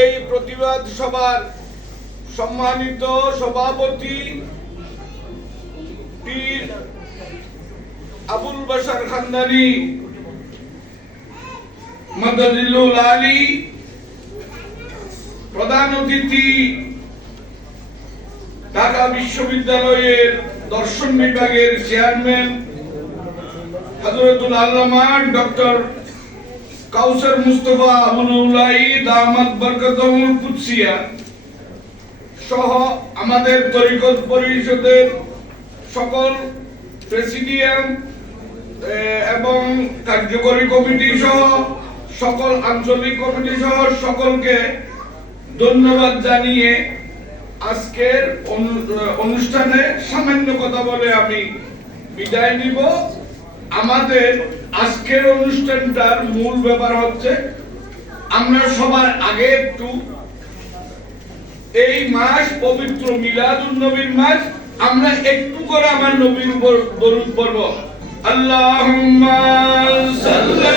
এই প্রতিবাদ সভার সম্মানিত সভাপতি পীর আবুল বাসার খানদানি মদদিলুল আলী, প্রধান অতিথি, ঢাকা বিশ্ববিদ্যালয়ের দর্শন বিভাগের চেয়ারম্যান, হজরতুল আল্লামা ডক্টর কাউসার মুস্তফা আমনুল্লাহ দামাত বরকতমুল কুৎসিয়া সহ আমাদের তরিকত পরিষদের সকল প্রেসিডিয়াম এবং কার্যকরী কমিটি সহ সকল আঞ্চলিক কমিটি সহ সকলকে ধন্যবাদ জানিয়ে আজকের অনু- অনুষ্ঠানে সামান্য কথা বলে আমি বিদায় নিব। আমাদের আজকের অনুষ্ঠানটার মূল ব্যাপার হচ্ছে, আমরা সবার আগে একটু এই মাস পবিত্র মিলাদুল নবীর মাস, আমরা একটু করে আমার নবীর উপর দরুদ পড়ব আল্লাহুম্মা সাল্লি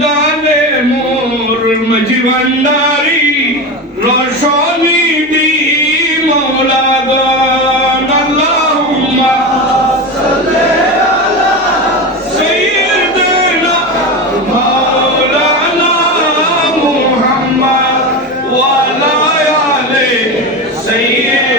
জালে মোর জীবনদারি রসনি দি মৌলা গান আল্লাহুম্মা مولana محمد وعلى آله سيدنا